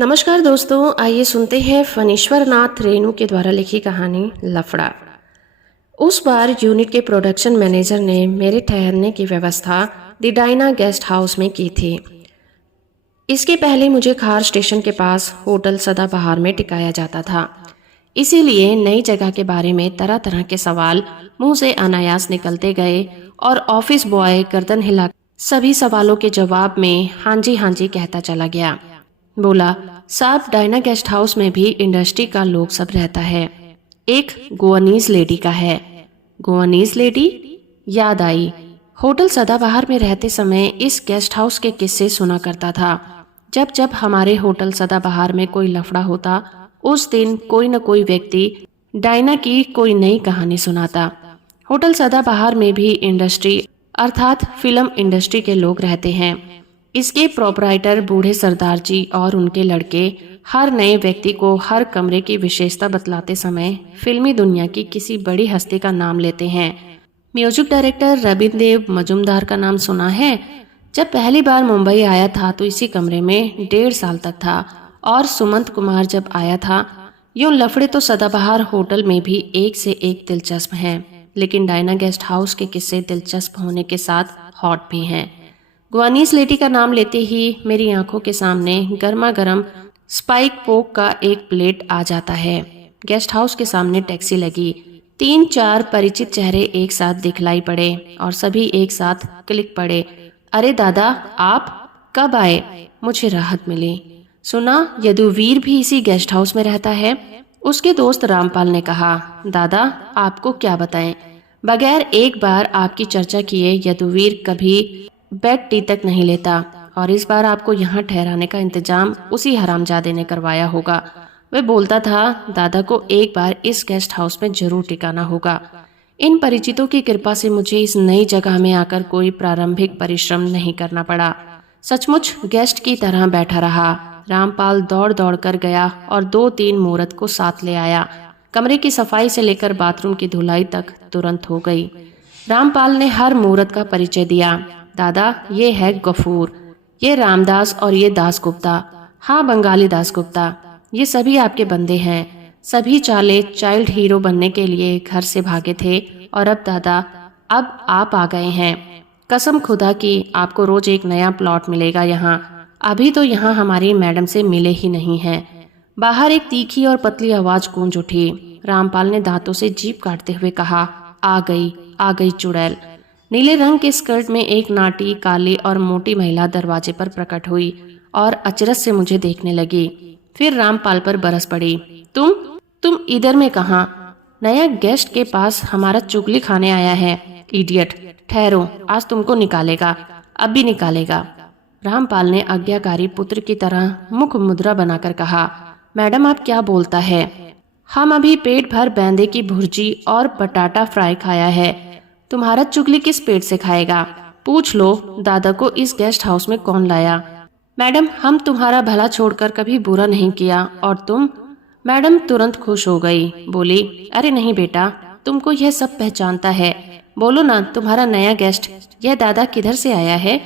नमस्कार दोस्तों, आइए सुनते हैं फणीश्वर नाथ रेणु के द्वारा लिखी कहानी लफड़ा। उस बार यूनिट के प्रोडक्शन मैनेजर ने मेरे ठहरने की व्यवस्था द डायना गेस्ट हाउस में की थी। इसके पहले मुझे खार स्टेशन के पास होटल सदाबहार में टिकाया जाता था, इसीलिए नई जगह के बारे में तरह तरह के सवाल मुंह से अनायास निकलते गए और ऑफिस बॉय गर्दन हिला सभी सवालों के जवाब में हाँ जी कहता चला गया। बोला, साहब डायना गेस्ट हाउस में भी इंडस्ट्री का लोग सब रहता है, एक गोवानीज लेडी का है। Goanese lady? याद आई, होटल सदाबहार में रहते समय इस गेस्ट हाउस के किस्से सुना करता था। जब जब हमारे होटल सदाबहार में कोई लफड़ा होता, उस दिन कोई न कोई व्यक्ति डायना की कोई नई कहानी सुनाता। होटल सदाबहार में भी इंडस्ट्री अर्थात फिल्म इंडस्ट्री के लोग रहते हैं। इसके प्रोपराइटर बूढ़े सरदार जी और उनके लड़के हर नए व्यक्ति को हर कमरे की विशेषता बतलाते समय फिल्मी दुनिया की किसी बड़ी हस्ती का नाम लेते हैं। म्यूजिक डायरेक्टर रविंद्र मजूमदार का नाम सुना है? जब पहली बार मुंबई आया था तो इसी कमरे में 1.5 साल तक था, और सुमंत कुमार जब आया था। यूं लफड़े तो सदाबहार होटल में भी एक से एक दिलचस्प हैं, लेकिन डायना गेस्ट हाउस के किस्से दिलचस्प होने के साथ हॉट भी हैं। गोवानीज लेडी का नाम लेते ही मेरी आंखों के सामने गर्मा गर्म स्पाइक पोक का एक प्लेट आ जाता है। गेस्ट हाउस के सामने टैक्सी लगी। 3-4 परिचित चेहरे एक साथ दिखलाई पड़े और सभी एक साथ क्लिक पड़े। अरे दादा, आप कब आए? मुझे राहत मिली। सुना यदुवीर भी इसी गेस्ट हाउस में रहता है? उसके दोस्त रामपाल ने कहा। दादा, आपको क्या बताएं, बगैर एक बार आपकी चर्चा किए यदुवीर कभी बेड टी तक नहीं लेता, और इस बार आपको यहाँ ठहराने का इंतजाम उसी हरामजादे ने करवाया होगा। वह बोलता था दादा को एक बार इस गेस्ट हाउस में जरूर टिकाना होगा। इन परिचितों की कृपा से मुझे इस नई जगह में आकर कोई प्रारंभिक परिश्रम नहीं करना पड़ा। सचमुच गेस्ट की तरह बैठा रहा। रामपाल दौड़ दौड़ कर गया और 2-3 मुहूर्त को साथ ले आया। कमरे की सफाई से लेकर बाथरूम की धुलाई तक तुरंत हो गई। रामपाल ने हर मुहूर्त का परिचय दिया। दादा, ये है गफूर, ये रामदास और ये दासगुप्ता। हाँ, बंगाली दासगुप्ता। ये सभी आपके बंदे हैं। सभी चाले चाइल्ड हीरो बनने के लिए घर से भागे थे, और अब दादा, अब आप आ गए हैं। कसम खुदा की आपको रोज एक नया प्लॉट मिलेगा यहाँ। अभी तो यहाँ हमारी मैडम से मिले ही नहीं हैं। बाहर एक तीखी और पतली आवाज गूंज उठी। रामपाल ने दांतों से जीभ काटते हुए कहा, आ गई चुड़ैल। नीले रंग के स्कर्ट में एक नाटी, काली और मोटी महिला दरवाजे पर प्रकट हुई और अचरज से मुझे देखने लगी। फिर रामपाल पर बरस पड़ी। तुम इधर में कहाँ? नया गेस्ट के पास हमारा चुगली खाने आया है। इडियट, ठहरो, आज तुमको निकालेगा, अब भी निकालेगा। रामपाल ने आज्ञाकारी पुत्र की तरह मुख मुद्रा बनाकर कहा। मैडम, आप क्या बोलता है? हम अभी पेट भर बैंदे की भुर्जी और बटाटा फ्राई खाया है। तुम्हारा चुगली किस पेट से खाएगा? पूछ लो दादा को इस गेस्ट हाउस में कौन लाया। मैडम, हम तुम्हारा भला छोड़कर कभी बुरा नहीं किया, और तुम? मैडम तुरंत खुश हो गई, बोली, अरे नहीं बेटा, तुमको यह सब पहचानता है। बोलो ना, तुम्हारा नया गेस्ट, यह दादा किधर से आया है?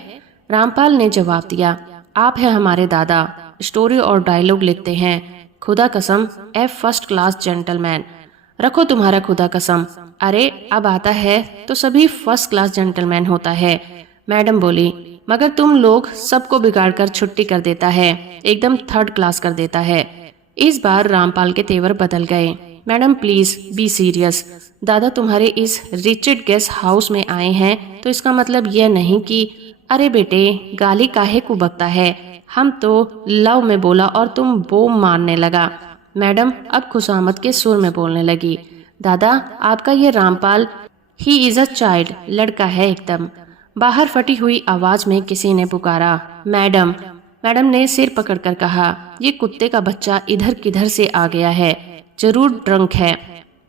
रामपाल ने जवाब दिया, आप हैं हमारे दादा, स्टोरी और डायलॉग लिखते हैं। खुदा कसम, फर्स्ट क्लास जेंटलमैन। रखो तुम्हारा खुदा कसम। अरे अब आता है तो सभी फर्स्ट क्लास जेंटलमैन होता है। मैडम बोली, मगर तुम लोग सबको बिगाड़कर छुट्टी कर देता है, एकदम 3rd क्लास कर देता है। इस बार रामपाल के तेवर बदल गए। Madam please be serious. दादा तुम्हारे इस रिचर्ड गेस्ट हाउस में आए हैं तो इसका मतलब यह नहीं कि अरे बेटे गाली काहे को बकता है, हम तो लव में बोला और तुम बोम मारने लगा। मैडम अब खुशामद के सुर में बोलने लगी। दादा, आपका ये Rampal, he is a child, लड़का है एकदम। बाहर फटी हुई आवाज में किसी ने पुकारा, मैडम। मैडम ने सिर पकड़कर कहा, ये कुत्ते का बच्चा इधर किधर से आ गया है, जरूर ड्रंक है।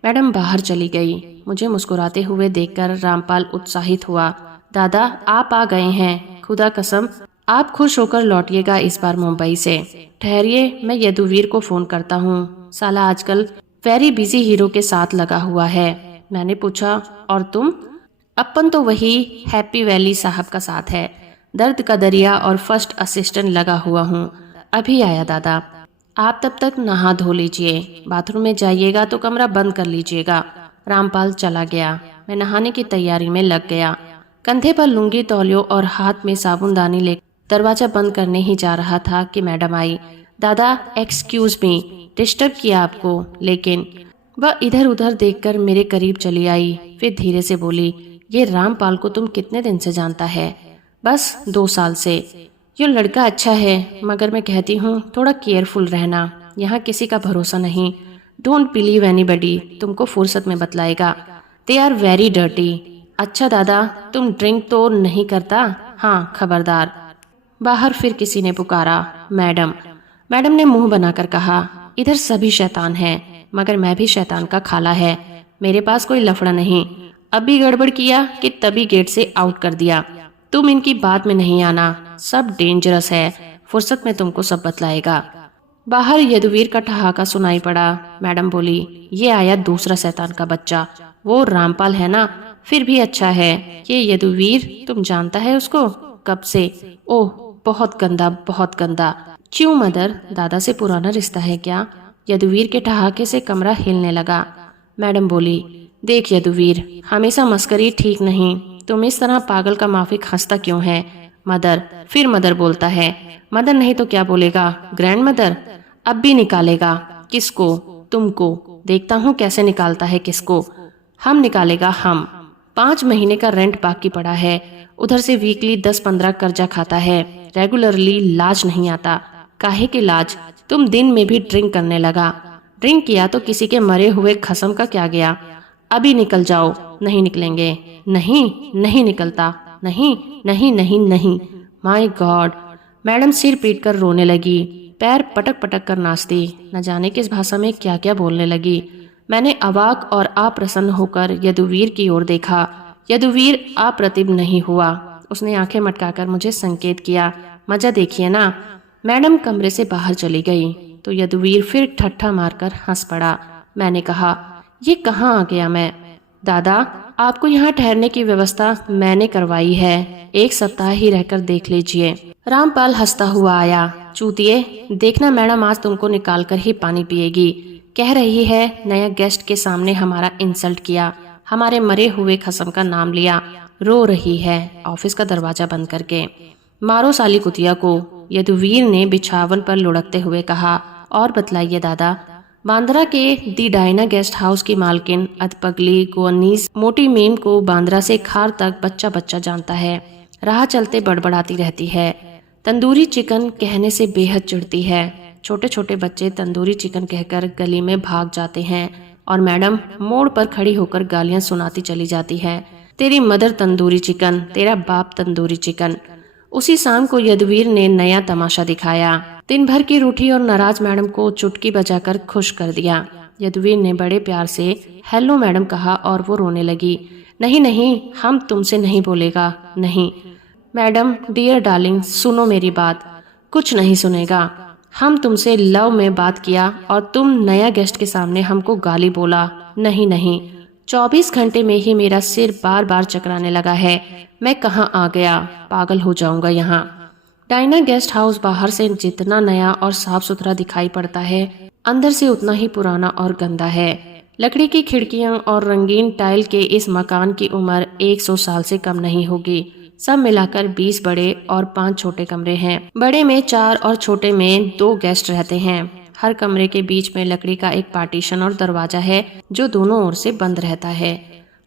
मैडम बाहर चली गई। मुझे मुस्कुराते हुए देखकर रामपाल उत्साहित हुआ। दादा, आप आ गए हैं, खुदा कसम आप खुश होकर लौटिएगा इस बार मुंबई से। ठहरिए, मैं यदुवीर को फोन करता हूँ, साला आजकल वेरी बिजी हीरो के साथ लगा हुआ है। मैंने पूछा, और तुम? अपन तो वही हैप्पी वैली साहब का साथ है, दर्द का दरिया और फर्स्ट असिस्टेंट लगा हुआ हूँ। अभी आया दादा। आप तब तक नहा धो लीजिए, बाथरूम में जाइएगा तो कमरा बंद कर लीजिएगा। रामपाल चला गया। मैं नहाने की तैयारी में लग गया। कंधे पर लुंगी, तौलियो और हाथ में साबुनदानी ले दरवाजा बंद करने ही जा रहा था कि मैडम आई। दादा, एक्सक्यूज मी, डिस्टर्ब किया आपको? लेकिन वह इधर उधर देखकर मेरे करीब चली आई। फिर धीरे से बोली, ये रामपाल को तुम कितने दिन से जानता है? बस 2 साल से। ये लड़का अच्छा है, मगर मैं कहती हूँ थोड़ा केयरफुल रहना। यहाँ किसी का भरोसा नहीं। डोंट बिलीव एनीबडी, तुमको फुर्सत में बतलाएगा। They are very dirty. अच्छा दादा, तुम ड्रिंक तो नहीं करता? हाँ, खबरदार। बाहर फिर किसी ने पुकारा, मैडम। मैडम ने मुंह बनाकर कहा, इधर सभी शैतान हैं, मगर मैं भी शैतान का खाला है। मेरे पास कोई लफड़ा नहीं। अभी गड़बड़ किया कि तभी गेट से आउट कर दिया। तुम इनकी बात में नहीं आना, सब डेंजरस है। फुर्सत में तुमको सब बतलाएगा। बाहर यदुवीर का ठहाका सुनाई पड़ा। मैडम बोली, ये आया दूसरा शैतान का बच्चा। वो रामपाल है ना? फिर भी अच्छा है। ये यदुवीर, तुम जानता है उसको? कब से? ओह, बहुत गंदा, बहुत गंदा। क्यों मदर, दादा से पुराना रिश्ता है क्या? यदुवीर के ठहाके से कमरा हिलने लगा। मैडम बोली, देख यदुवीर, हमेशा मस्करी ठीक नहीं। तुम इस तरह पागल का माफिक हंसता क्यों है? मदर। फिर मदर बोलता है। मदर नहीं तो क्या बोलेगा? Grand mother. अब भी निकालेगा। किसको? तुमको। देखता हूँ कैसे निकालता है किसको। हम निकालेगा, हम। 5 महीने का रेंट बाकी पड़ा है। उधर से वीकली 10-15 कर्जा खाता है। रेगुलरली लाज नहीं आता। काहे की लाज? तुम दिन में भी ड्रिंक करने लगा। ड्रिंक किया तो किसी के मरे हुए खसम का क्या गया? अभी निकल जाओ। नहीं निकलेंगे। नहीं, नहीं निकलता। नहीं, नहीं, नहीं, नहीं। My God. मैडम सिर पीट कर रोने लगी, पैर पटक पटक कर नाचती। न जाने किस भाषा में क्या क्या बोलने लगी। मैंने अवाक और अप्रसन्न होकर यदुवीर की ओर देखा। यदुवीर अप्रतिभ नहीं हुआ। उसने आंखें मटकाकर मुझे संकेत किया, मजा देखिए ना। मैडम कमरे से बाहर चली गई तो यदुवीर फिर ठट्ठा मारकर हंस पड़ा। मैंने कहा, ये कहाँ आ गया मैं? दादा, आपको यहाँ ठहरने की व्यवस्था मैंने करवाई है। 1 सप्ताह ही रहकर देख लीजिए। रामपाल हंसता हुआ आया। चूतिए, देखना मैडम आज तुमको निकाल कर ही पानी पिएगी। कह रही है नया गेस्ट के सामने हमारा इंसल्ट किया, हमारे मरे हुए खसम का नाम लिया। रो रही है ऑफिस का दरवाजा बंद करके। मारो साली कुतिया को, यदुवीर ने बिछावन पर लुढ़कते हुए कहा। और बतलाइए दादा। बांद्रा के दी डायना गेस्ट हाउस की मालकिन अधपगली गोनीस मोटी मीम को बांद्रा से खार तक बच्चा बच्चा जानता है। राह चलते बड़बड़ाती रहती है। तंदूरी चिकन कहने से बेहद चिढ़ती है। छोटे छोटे बच्चे तंदूरी चिकन कहकर गली में भाग जाते हैं और मैडम मोड़ पर खड़ी होकर गालियां सुनाती चली जाती है। तेरी मदर तंदूरी चिकन, तेरा बाप तंदूरी चिकन। उसी शाम को यदुवीर ने नया तमाशा दिखाया। दिन भर की रूठी और नाराज मैडम को चुटकी बजाकर खुश कर दिया। यदुवीर ने बड़े प्यार से हेलो मैडम कहा और वो रोने लगी। नहीं नहीं, हम तुमसे नहीं बोलेगा। नहीं मैडम, डियर डार्लिंग, सुनो मेरी बात। कुछ नहीं सुनेगा। हम तुमसे लव में बात किया और तुम नया गेस्ट के सामने हमको गाली बोला। नहीं नहीं, 24 घंटे में ही मेरा सिर बार बार चकराने लगा है। मैं कहाँ आ गया? पागल हो जाऊंगा यहाँ। डायना गेस्ट हाउस बाहर से जितना नया और साफ सुथरा दिखाई पड़ता है, अंदर से उतना ही पुराना और गंदा है। लकड़ी की खिड़कियां और रंगीन टाइल के इस मकान की उम्र 100 साल से कम नहीं होगी। सब मिलाकर 20 बड़े और 5 छोटे कमरे हैं। बड़े में 4 और छोटे में 2 गेस्ट रहते हैं। हर कमरे के बीच में लकड़ी का एक पार्टीशन और दरवाजा है जो दोनों ओर से बंद रहता है।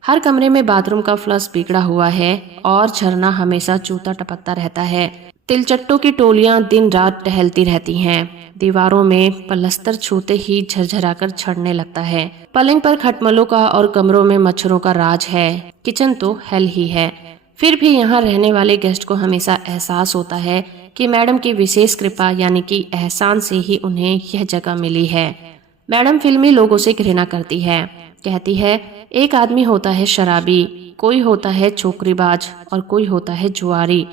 हर कमरे में बाथरूम का फ्लश बिगड़ा हुआ है और झरना हमेशा चूता टपकता रहता है। तिलचट्टों की टोलियां दिन रात टहलती रहती हैं। दीवारों में पलस्तर छूते ही झरझराकर छड़ने लगता है। पलंग पर खटमलों का और कमरों में मच्छरों का राज है। किचन तो हेल ही है। फिर भी यहाँ रहने वाले गेस्ट को हमेशा एहसास होता है कि मैडम की विशेष कृपा यानी कि एहसान से ही उन्हें यह जगह मिली है। मैडम फिल्मी लोगों से घृणा करती है। कहती है, एक आदमी होता है शराबी, कोई होता है छोकरीबाज और कोई होता है जुआरी।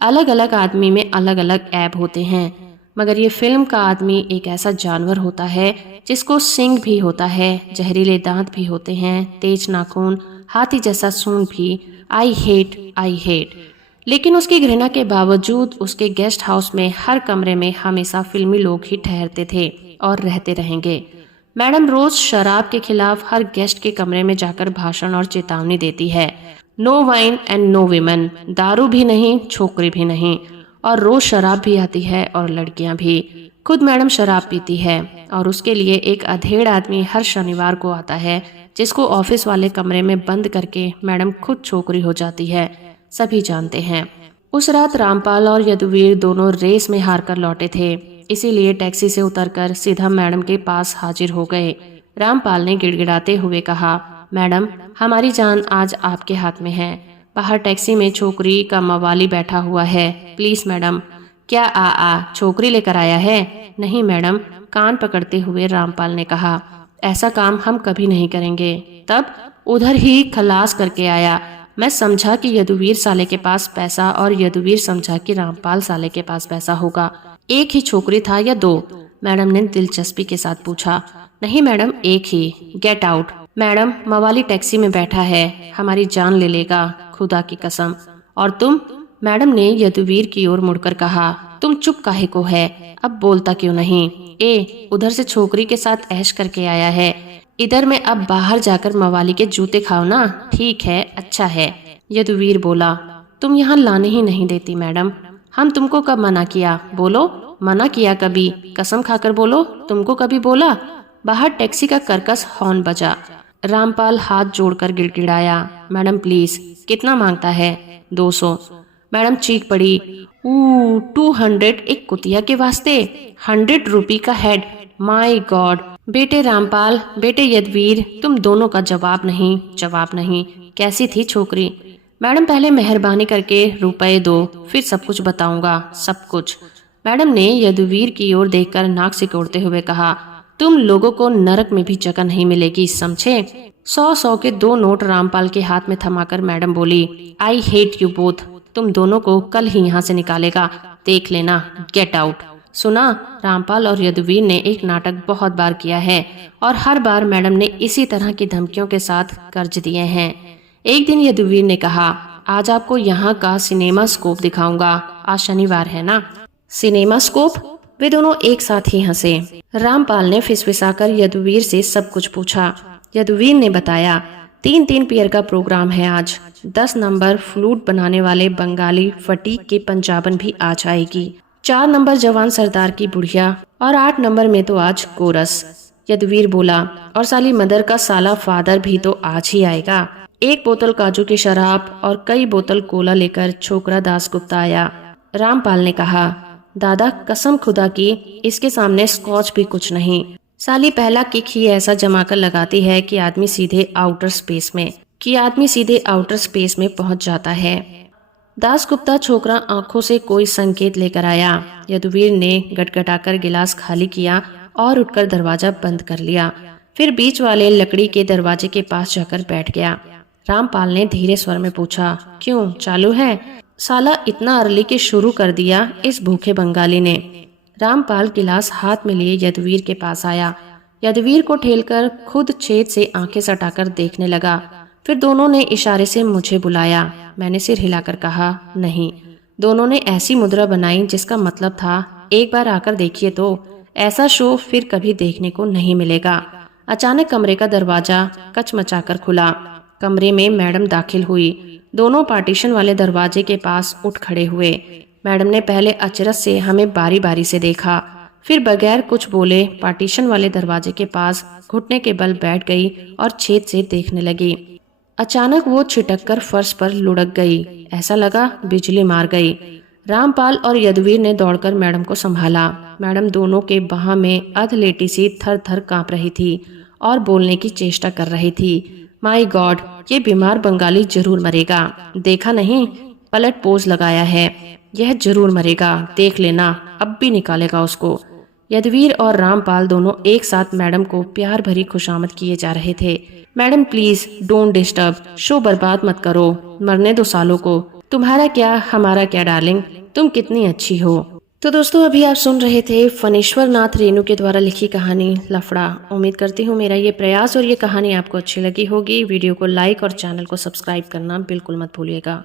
अलग अलग आदमी में अलग अलग ऐब होते हैं, मगर ये फिल्म का आदमी एक ऐसा जानवर होता है जिसको सींग भी होता है, जहरीले दांत भी होते हैं, तेज नाखून, हाथी जैसा सूंड भी। I hate, I hate. लेकिन उसकी घृणा के बावजूद उसके गेस्ट हाउस में हर कमरे में हमेशा फिल्मी लोग ही ठहरते थे और रहते रहेंगे। मैडम रोज शराब के खिलाफ हर गेस्ट के कमरे में जाकर भाषण और चेतावनी देती है। No wine and no women, दारू भी नहीं, छोकरी भी नहीं। और रोज शराब भी आती है और लड़कियां भी। खुद मैडम शराब पीती है और उसके लिए एक अधेड़ आदमी हर शनिवार को आता है, जिसको ऑफिस वाले कमरे में बंद करके मैडम खुद छोकरी हो जाती है। सभी जानते हैं। उस रात रामपाल और यदुवीर दोनों रेस में हार कर लौटे थे, इसीलिए टैक्सी से उतरकर सीधा मैडम के पास हाजिर हो गए। रामपाल ने गिड़गिड़ाते हुए कहा, मैडम, हमारी जान आज आपके हाथ में है। बाहर टैक्सी में छोकरी का मवाली बैठा हुआ है। Please madam. क्या छोकरी लेकर आया है? नहीं मैडम, कान पकड़ते हुए रामपाल ने कहा, ऐसा काम हम कभी नहीं करेंगे। तब उधर ही खलास करके आया। मैं समझा कि यदुवीर साले के पास पैसा और यदुवीर समझा कि रामपाल साले के पास पैसा होगा। एक ही छोकरी था या दो? मैडम ने दिलचस्पी के साथ पूछा। नहीं मैडम, एक ही। Get out. मैडम, मवाली टैक्सी में बैठा है, हमारी जान ले लेगा, खुदा की कसम। और तुम? मैडम ने यदुवीर की ओर मुड़कर कहा, तुम चुप काहे को है? अब बोलता क्यों नहीं? उधर से छोकरी के साथ ऐश करके आया है, इधर में अब बाहर जाकर मवाली के जूते खाओ ना। ठीक है, अच्छा है। यदुवीर बोला, तुम यहाँ लाने ही नहीं देती मैडम। हम तुमको कब मना किया? बोलो, मना किया कभी? कसम खाकर बोलो, तुमको कभी बोला? बाहर टैक्सी का कर्कश हॉर्न बजा। रामपाल हाथ जोड़कर गिड़गिड़ाया, मैडम प्लीज। कितना मांगता है? 200। मैडम चीख पड़ी, 200 एक कुतिया के वास्ते? 100 रुपी का हेड। My God. बेटे रामपाल, बेटे यदुवीर, तुम दोनों का जवाब नहीं। कैसी थी छोकरी? मैडम पहले मेहरबानी करके रुपए दो, फिर सब कुछ बताऊंगा, सब कुछ। मैडम ने यदुवीर की ओर देखकर नाक सिकोड़ते हुए कहा, तुम लोगों को नरक में भी जगह नहीं मिलेगी, समझे? 100 के 2 नोट रामपाल के हाथ में थमाकर मैडम बोली, आई हेट यू बोथ। तुम दोनों को कल ही यहाँ से निकालेगा, देख लेना। Get out. सुना, रामपाल और यदुवीर ने एक नाटक बहुत बार किया है और हर बार मैडम ने इसी तरह की धमकियों के साथ कर्ज दिए हैं। एक दिन यदुवीर ने कहा, आज आपको यहाँ का सिनेमा स्कोप दिखाऊंगा। आज शनिवार है ना? Cinema scope? वे दोनों एक साथ ही हंसे। रामपाल ने फिसफिसाकर यदुवीर से सब कुछ पूछा। यदुवीर ने बताया, 3 पीयर का प्रोग्राम है आज। 10 नंबर फ्लूट बनाने वाले बंगाली फटीक के पंजाबन भी आ जाएगी। 4 नंबर जवान सरदार की बुढ़िया और 8 नंबर में तो आज कोरस। यदुवीर बोला, और साली मदर का साला फादर भी तो आज ही आएगा। 1 बोतल काजू की शराब और कई बोतल कोला लेकर छोकरा दासगुप्ता आया। रामपाल ने कहा, दादा कसम खुदा की, इसके सामने स्कॉच भी कुछ नहीं। साली पहला किक ही ऐसा जमाकर लगाती है कि आदमी सीधे आउटर स्पेस में पहुंच जाता है। दासगुप्ता छोकरा आंखों से कोई संकेत लेकर आया। यदुवीर ने गटगटाकर गिलास खाली किया और उठकर दरवाजा बंद कर लिया। फिर बीच वाले लकड़ी के दरवाजे के पास जाकर बैठ गया। रामपाल ने धीरे स्वर में पूछा, क्यों, चालू है? साला इतना अर्ली के शुरू कर दिया इस भूखे बंगाली ने। रामपाल गिलास हाथ में लिए यदुवीर के पास आया। यदुवीर को ठेलकर खुद छेद से आंखें सटाकर देखने लगा। फिर दोनों ने इशारे से मुझे बुलाया। मैंने सिर हिलाकर कहा, नहीं। दोनों ने ऐसी मुद्रा बनाई जिसका मतलब था, एक बार आकर देखिए तो, ऐसा शो फिर कभी देखने को नहीं मिलेगा। अचानक कमरे का दरवाजा कचमचाकर खुला। कमरे में मैडम दाखिल हुई। दोनों पार्टीशन वाले दरवाजे के पास उठ खड़े हुए। मैडम ने पहले अचरज से हमें बारी बारी से देखा, फिर बगैर कुछ बोले पार्टीशन वाले दरवाजे के पास घुटने के बल बैठ गई और छेद से देखने लगी। अचानक वो छिटककर फर्श पर लुढ़क गई। ऐसा लगा बिजली मार गई। रामपाल और यदुवीर ने दौड़कर मैडम को संभाला। मैडम दोनों के बाह में अधलेटी सी थर थर कांप रही थी और बोलने की चेष्टा कर रही थी। माय गॉड, ये बीमार बंगाली जरूर मरेगा। देखा नहीं, पलट पोज लगाया है। यह जरूर मरेगा, देख लेना, अब भी निकालेगा उसको। यदुवीर और रामपाल दोनों एक साथ मैडम को प्यार भरी खुशामद किए जा रहे थे। Madam please don't disturb, show बर्बाद मत करो, मरने दो सालों को। तुम्हारा क्या हमारा क्या डार्लिंग, तुम कितनी अच्छी हो। तो दोस्तों, अभी आप सुन रहे थे फणीश्वर नाथ रेणु के द्वारा लिखी कहानी लफड़ा। उम्मीद करती हूँ मेरा ये प्रयास और ये कहानी आपको अच्छी लगी होगी। वीडियो को लाइक और चैनल को सब्सक्राइब करना बिल्कुल मत भूलिएगा।